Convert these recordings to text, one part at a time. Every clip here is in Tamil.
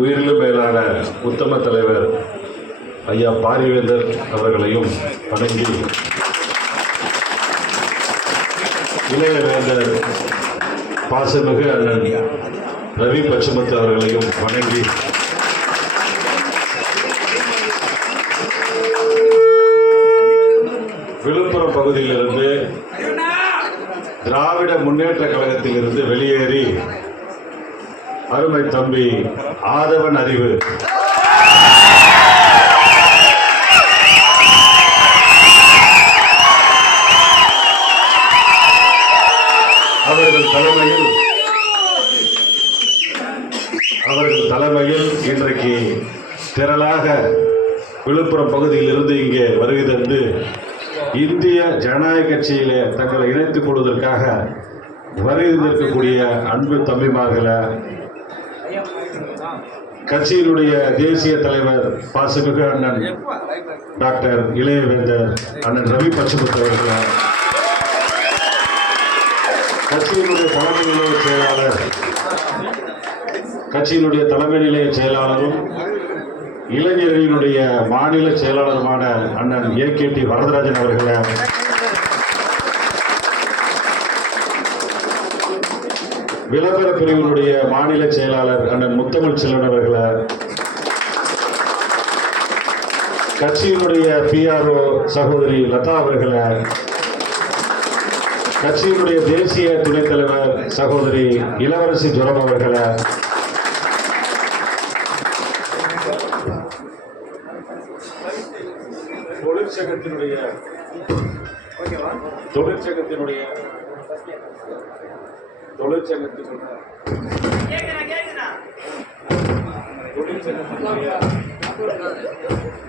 உயிரிலும் மேலான உத்தம தலைவர் ஐயா பாரிவேந்தர் அவர்களையும் வணங்கி, இளையவேந்தர் பாசமிகு அண்ணன் ரவி பச்சமுத்து அவர்களையும் வணங்கி, விழுப்புரம் பகுதியிலிருந்து திராவிட முன்னேற்ற கழகத்தில் இருந்து வெளியேறி அருமை தம்பி ஆதவன் அறிவு அவர்கள் தலைமையில் இன்றைக்கு திரளாக விழுப்புரம் பகுதியில் இருந்து இங்கே வருகை தந்து இந்திய ஜனநாயக கட்சியிலே தங்களை இணைத்துக் கொள்வதற்காக வருகை தந்திருக்கக்கூடிய அன்பு தம்பிமார்களை, கட்சியினுடைய தேசிய தலைவர் பாசமிகு அண்ணன் டாக்டர் இளையவேந்தர் அண்ணன் ரவி பச்சமுத்து அவர்கள், கட்சியினுடைய தலைமை நிலைய செயலாளரும் இளைஞர்களினுடைய மாநில செயலாளருமான அண்ணன் AKT வரதராஜன் அவர்களை, விளம்பர பிரிவினுடைய மாநில செயலாளர் அண்ணன் முத்தமிழ் செல்வன் அவர்களை, கட்சியினுடைய PRO சகோதரி லதா அவர்களை, கட்சியினுடைய தேசிய துணைத் தலைவர் சகோதரி இளவரசி ஜுரம் அவர்களை, தொழிற்சங்கத்தினுடைய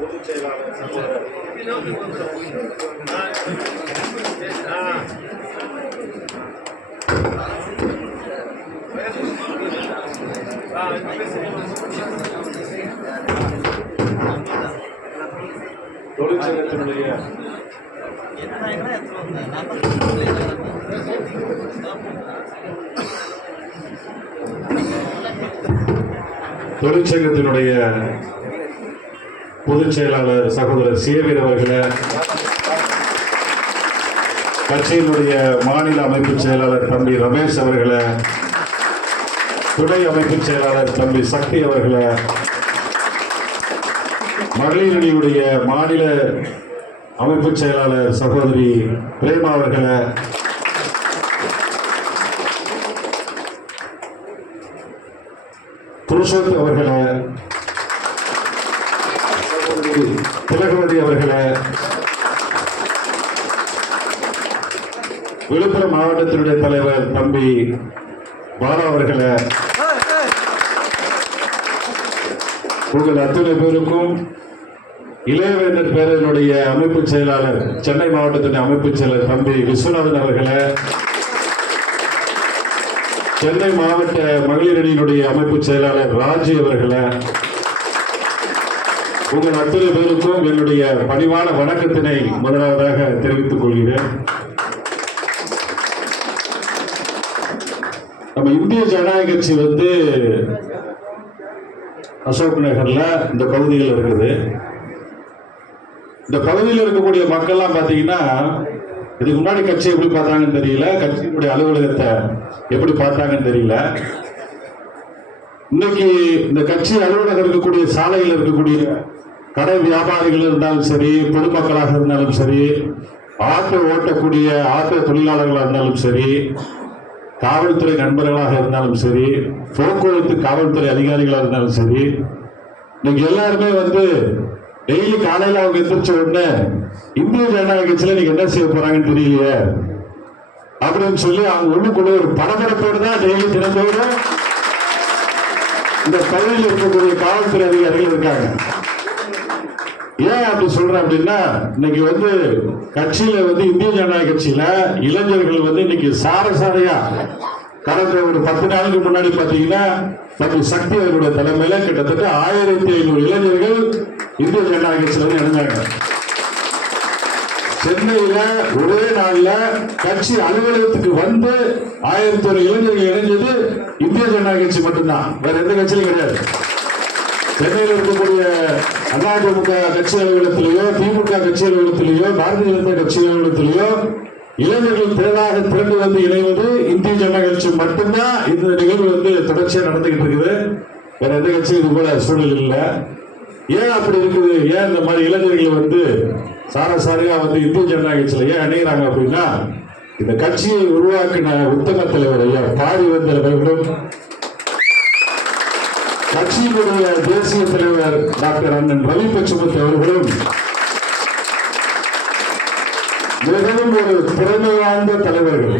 பொதுச் செயலாளர் சகோதரர் தொழிற்சங்கத்தினுடைய பொதுச் செயலாளர் சகோதரர் சேவீர் அவர்களை, கட்சியினுடைய மாநில அமைப்பு செயலாளர் தம்பி ரமேஷ் அவர்களை, துணை அமைப்பு செயலாளர் தம்பி சக்தி அவர்களை, மகளிர் அணியுடைய மாநில அமைப்பு செயலாளர் சகோதரி பிரேமா அவர்களை, புருஷோத் அவர்களை, திலகவதி அவர்களை, விழுப்புரம் மாவட்டத்தினுடைய தலைவர் தம்பி பாலா அவர்களை, உங்கள் அத்தனை பேருக்கும் இளையவேந்தர் பேரவையினுடைய அமைப்பு செயலாளர் சென்னை மாவட்டத்தினுடைய அமைப்பு செயலர் தம்பி விஸ்வநாதன் அவர்களை, சென்னை மாவட்ட மகளிர் அணியினுடைய அமைப்பு செயலாளர் ராஜி அவர்களை, உங்கள் அத்தனை பேருக்கும் என்னுடைய பணிவான வணக்கத்தினை முதலாவதாக தெரிவித்துக் கொள்கிறேன். நம்ம இந்திய ஜனநாயக கட்சி அசோக் நகர்ல இந்த பகுதியில் இருக்குது. இந்த பகுதியில் இருக்கக்கூடிய மக்கள்லாம் பார்த்தீங்கன்னா இதுக்கு முன்னாடி கட்சி எப்படி பார்த்தாங்கன்னு தெரியல, கட்சியினுடைய அலுவலகத்தை எப்படி பார்த்தாங்கன்னு தெரியல. இன்னைக்கு இந்த கட்சி அலுவலகம் இருக்கக்கூடிய சாலையில் இருக்கக்கூடிய கடை வியாபாரிகள் இருந்தாலும் சரி, பொதுமக்களாக இருந்தாலும் சரி, ஆட்டோ ஓட்டக்கூடிய ஆட்டோ தொழிலாளர்களாக இருந்தாலும் சரி, காவல்துறை நண்பர்களாக இருந்தாலும் சரி, போக்குவரத்து காவல்துறை அதிகாரிகளாக இருந்தாலும் சரி, இன்னைக்கு எல்லாருமே டெய்லி காலையில் அவங்க எந்திரிச்ச உடனே இந்திய ஜனநாயக கட்சியில நீங்க என்ன செய்ய போறாங்கன்னு தெரியலையே அப்படின்னு சொல்லி அவங்க உள்ளுக்குள்ள ஒரு பரபரப்போடு தான் டெய்லி தினந்தோறும் இந்த பகுதியில் இருக்கக்கூடிய காவல்துறை அதிகாரிகள் இருக்காங்க. ஏன் அப்படி சொல்றேன் அப்படின்னா, இன்னைக்கு கட்சியில இந்திய ஜனநாயக கட்சியில இளைஞர்கள் இன்னைக்கு சாரசாரையா கடந்த ஒரு 10 நாளுக்கு முன்னாடி பாத்தீங்கன்னா தம்பி சக்தி அவர்களுடைய தலைமையில கிட்டத்தட்ட 1500 இளைஞர்கள் இந்திய ஜனநாயக கட்சியில இணைஞ்சாங்க. சென்னையில ஒரே நாள்ல கட்சி அலுவலகத்துக்கு 1001 இளைஞர்கள் இணைஞ்சது இந்திய ஜனநாயக கட்சி மட்டும்தான், வேற எந்த கட்சியிலும் கிடையாது. சென்னையில் இருக்கக்கூடிய அதிமுக கட்சி அலுவலகத்திலேயோ, திமுக கட்சி அலுவலகத்திலேயோ, பாரதிய ஜனதா கட்சி அலுவலகத்திலேயோ இளைஞர்கள் திரளாக திரண்டு வந்து இணைவது இந்திய ஜனதா கட்சி மட்டும்தான். இந்த நிகழ்வு வந்து தொடர்ச்சியா நடந்துகிட்டு இருக்குது. வேற எந்த கட்சியும் இது போல சூழல் இல்லை. ஏன் அப்படி இருக்குது? ஏன் இந்த மாதிரி இளைஞர்கள் வந்து சாரசாரியா வந்து இந்திய ஜனதா கட்சியில ஏன் இணைகிறாங்க அப்படின்னா, இந்த கட்சியை உருவாக்கின உத்தம தலைவர் ஐயா பாரிவேந்தர் அவர்களும், கட்சியினுடைய தேசிய தலைவர் டாக்டர் அண்ணன் ரவி பச்சமுத்து அவர்களும் மிகவும் ஒரு திறமை வாய்ந்த தலைவர்கள்,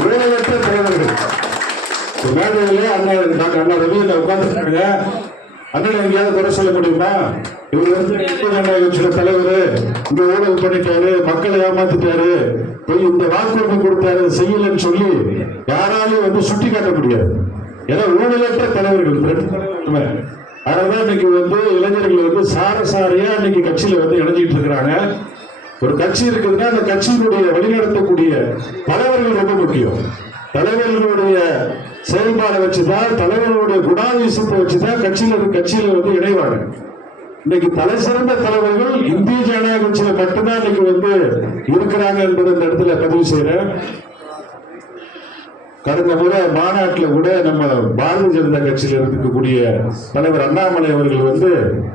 ஊழலற்ற தலைவர்கள். மேடையிலே அண்ணன் டாக்டர் அண்ணா ரவி உட்கார்ந்துருக்காங்க. அண்ணன் எங்கேயாவது குறை சொல்ல முடியுமா? இவர் வந்து இந்திய ஜனதா கட்சியோட தலைவர், இங்க ஊழல் பண்ணிட்டாரு, மக்களை ஏமாத்திட்டாரு, போய் இந்த வாக்குறுதி கொடுத்தாரு, செய்யலன்னு சொல்லி யாராலையும் வந்து சுட்டி காட்ட முடியாது. ஏன்னா ஊழலற்ற தலைவர்கள். அதனாலதான் இன்னைக்கு வந்து இளைஞர்கள் வந்து சாரசாரியா இன்னைக்கு கட்சியில வந்து இணைஞ்சிட்டு இருக்கிறாங்க. ஒரு கட்சி இருக்குதுன்னா அந்த கட்சியினுடைய வழிநடத்தக்கூடிய தலைவர்கள் ரொம்ப முக்கியம். தலைவர்களுடைய செயல்பாடை வச்சுதான், தலைவர்களுடைய குணாதிசயத்தை வச்சுதான் கட்சியில வந்து இணைவாங்க. இன்னைக்கு தலை சிறந்த தலைவர்கள் இந்திய ஜனதா கட்சியில மட்டும்தான் இன்னைக்கு வந்து இருக்கிறாங்க என்பதை இந்த இடத்துல பதிவு செய்யறேன். கடந்த முறை மாநாட்டில் கூட நம்ம பாரதிய ஜனதா கட்சியில் இருக்கக்கூடிய தலைவர் அண்ணாமலை அவர்கள் வந்து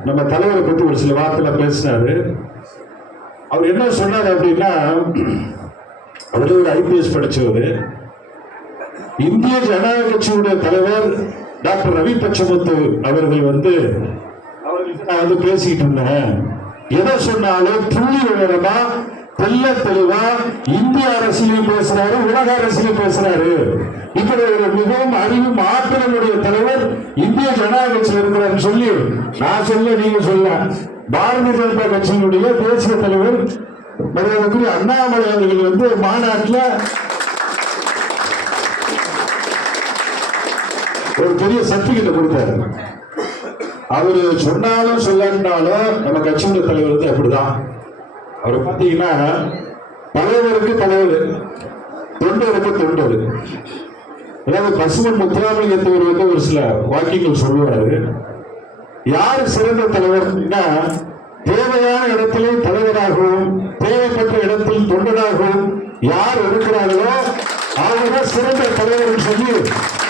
நம்ம தலைவரை பற்றி ஒரு சில வார்த்தையில பேசினாரு. அவர் என்ன சொன்னார் அப்படின்னா, அவரே ஒரு ஐபிஎஸ் படிச்சவர். இந்திய ஜனதா கட்சியுடைய தலைவர் டாக்டர் ரவி பச்சமுத்து அவர்கள் வந்து நான் வந்து பேசிட்டு இருந்தேன். எதை சொன்னாலும் புள்ளி விவரமா தெல்ல தெளிவா இந்திய அரசியலையும் பேசுறாரு, உலக அரசியலையும் பேசுறாரு. இப்படி ஒரு மிகவும் அறிவும் ஆற்றலுடைய தலைவர் இந்திய ஜனதா கட்சியில் இருக்கிறார் சொல்லி நான் சொல்ல, நீங்க சொல்ல, பாரதிய ஜனதா கட்சியினுடைய தேசிய தலைவர் மரியாதைக்குரிய அண்ணாமலை அவர்கள் வந்து மாநாட்டில் ஒரு பெரிய சர்டிபிகேட் கொடுத்தாரு. அவரு சொன்னாலும் சொல்லாட்டாலும் நம்ம கட்சியுடைய தலைவர் வந்து அப்படிதான். அவர் பார்த்தீங்கன்னா தலைவருக்கு தலைவர், தொண்டருக்கு தொண்டர். அதாவது பசுமன் முத்துராமலிங்கத்தவர் வந்து ஒரு சில வாக்கியங்கள் சொல்லுவாரு. யாரு சிறந்த தலைவர் அப்படின்னா, தேவையான இடத்திலே தலைவராகவும் தேவைப்பட்ட இடத்தில் தொண்டராகவும் யார் இருக்கிறார்களோ அவர்தான் சிறந்த தலைவர் சொல்லி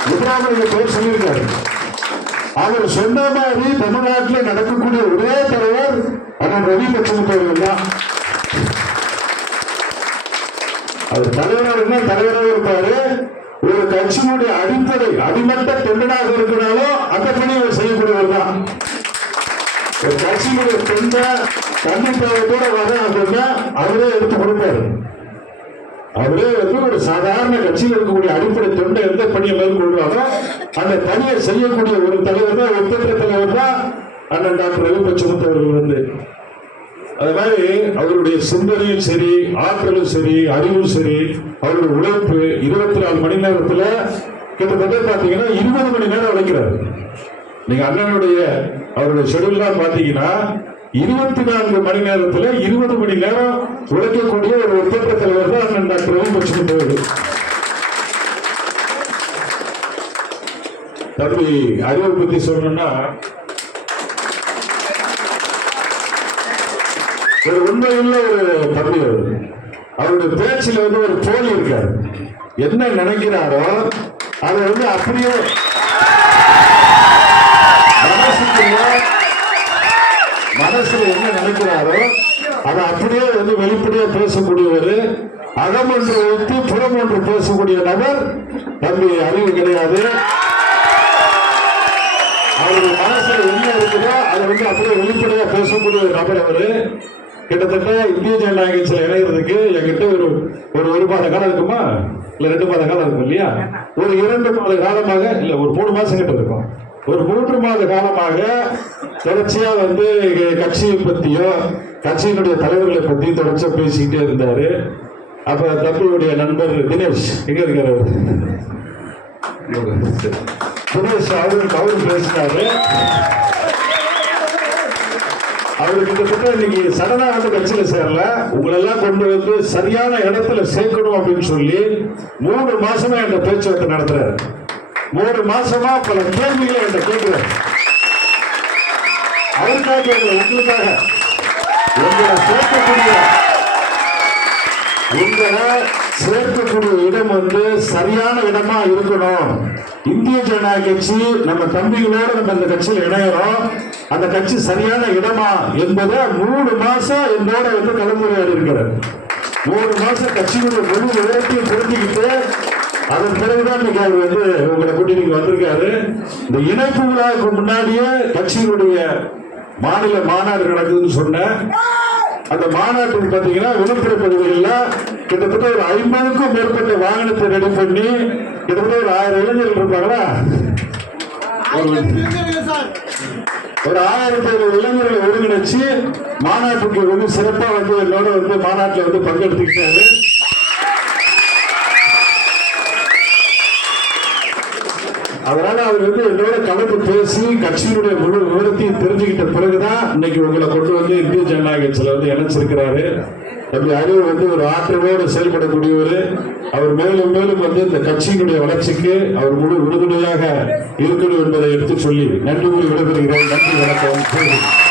முத்துராமலிங்கத்தவர் சொல்லியிருக்காரு. அவர் சொன்ன மாதிரி தமிழ்நாட்டில் நடக்கக்கூடிய ஒரே தலைவர் அண்ணன் ரவி பச்சமுத்து அவர்கள் தான். அவர் தலைவராக தலைவராக இருப்பாரு. ஒரு கட்சியினுடைய அடிப்படை அடிமட்ட தொண்டனாக இருக்கிறாலும் அந்த பணி அவர் செய்யக்கூடியவர் தான். ஒரு கட்சியினுடைய தொண்டை கண்டிப்பாக வர அப்படின்னா அவரே எடுத்து கொடுப்பாரு. அவரே வந்து ஒரு சாதாரண கட்சியில் இருக்கக்கூடிய அடிப்படை தொண்டை எந்த பணியை மேற்கொள்றாரோ அந்த பணியை செய்யக்கூடிய ஒரு தலைவர் தான், ஒப்பற்ற தலைவர் தான் அண்ணன் டாக்டர் ரவி பச்சமுத்து அவர்கள் வந்து. அது மாதிரி அவருடைய சிந்தனையும் சரி, ஆற்றலும் சரி, அறிவும் சரி, அவருடைய உழைப்பு 24 மணி நேரத்துல கிட்டத்தட்ட பாத்தீங்கன்னா 20 மணி நேரம் உழைக்கிறாரு. நீங்க அண்ணனுடைய அவருடைய ஷெடியூல்லாம் பாத்தீங்கன்னா 24 மணி நேரத்துல 20 மணி நேரம் உழைக்கக்கூடிய ஒரு ஒப்பற்ற தலைவர் தான் அண்ணன் டாக்டர் ரவி பச்சமுத்து அவர்கள். தம்பி அறிவை பத்தி சொல்லணும்னா, ஒரு உண்மையுள்ள ஒரு தம்பி அவர். அவருடைய பேச்சில் வந்து ஒரு போலி இருக்காரு. என்ன நினைக்கிறாரோ அதை வந்து அப்படியே மனசுல என்ன நினைக்கிறாரோ அதை அப்படியே வந்து வெளிப்படையா பேசக்கூடியவர். அகம் ஒன்று வைத்து புறம் ஒன்று பேசக்கூடிய நபர் தம்பி அறிவு கிடையாது. அவருடைய மனசுல என்ன இருக்குதோ அதை வந்து அப்படியே வெளிப்படையா பேசக்கூடிய ஒரு நபர் அவரு. கிட்டத்தட்ட இந்திய ஜனதா கட்சியில் இணைகிறதுக்கு என்கிட்ட ஒரு மாத காலம் இருக்குமா, இல்ல 2 மாத காலம் இருக்கும் இல்லையா? ஒரு 2 மாத காலமாக, இல்ல ஒரு 3 மாசம் கிட்ட இருக்கும். ஒரு 3 மாத காலமாக தொடர்ச்சியா வந்து கட்சியை பத்தியோ கட்சியினுடைய தலைவர்களை பத்தி தொடர்ச்சியா பேசிக்கிட்டே இருந்தாரு. அப்ப தம்பியுடைய நண்பர் தினேஷ் எங்க இருக்காரு, தினேஷ் அவரு பேசினாரு. அவரு கிட்டத்தட்ட இன்னைக்கு சடனா வந்து கட்சியில சேரல, உங்களெல்லாம் கொண்டு வந்து சரியான இடத்துல சேர்க்கணும் அப்படின்னு சொல்லி 3 மாசமா என்ற பேச்சுவார்த்தை நடத்துறாரு. 3 மாசமா பல கேள்விகளை என்ற கேட்கிறார். அவருக்காக உங்களுக்காக உங்களை சேர்க்கக்கூடிய இடம் வந்து சரியான இடமா இருக்கணும். இந்திய ஜனநாயக கட்சி நம்ம தம்பிகளோட நம்ம இந்த கட்சியில் இணையறோம். அந்த கட்சி சரியான இடமா என்பதை 3 மாசம் என்னோட வந்து கலந்துரையாடி இருக்கிறார். 3 மாசம் கட்சியினுடைய முழு விவரத்தையும் தெரிஞ்சுக்கிட்டு அதன் பிறகுதான் இன்னைக்கு அவர் வந்து உங்களை கூட்டிட்டு வந்திருக்காரு. இந்த இணைப்பு விழாவுக்கு முன்னாடியே கட்சியினுடைய மாநில மாநாடு நடக்குதுன்னு சொன்ன அந்த மாநாட்டுக்கு பாத்தீங்கன்னா விழுப்புரம் பகுதிகளில் கிட்டத்தட்ட ஒரு 50க்கும் மேற்பட்ட வாகனத்தை ரெடி பண்ணி கிட்டத்தட்ட ஒரு 1000 இளைஞர்கள் இருப்பாங்களா, ஒரு 1000 இளைஞர்களை ஒருங்கிணைச்சு மாநாட்டுக்கு வந்து சிறப்பா வந்து என்னோட வந்து மாநாட்டில் வந்து பங்கெடுத்துக்கிட்டாரு. அதனால அவர் வந்து என்னோட கலந்து பேசி கட்சியினுடைய முழு விவரத்தையும் தெரிஞ்சுக்கிட்ட பிறகுதான் இன்னைக்கு உங்களை கொண்டு வந்து இந்திய ஜனநாயக கட்சியில வந்து இணைச்சிருக்கிறாரு. அப்படி அறிவு வந்து ஒரு ஆற்றலோடு செயல்படக்கூடியவர். அவர் மேலும் மேலும் வந்து இந்த கட்சியினுடைய வளர்ச்சிக்கு அவர் முழு உறுதுணையாக இருக்கணும் என்பதை எடுத்து சொல்லி நன்றி கூறி விடைபெறுகிறேன். நன்றி, வணக்கம்.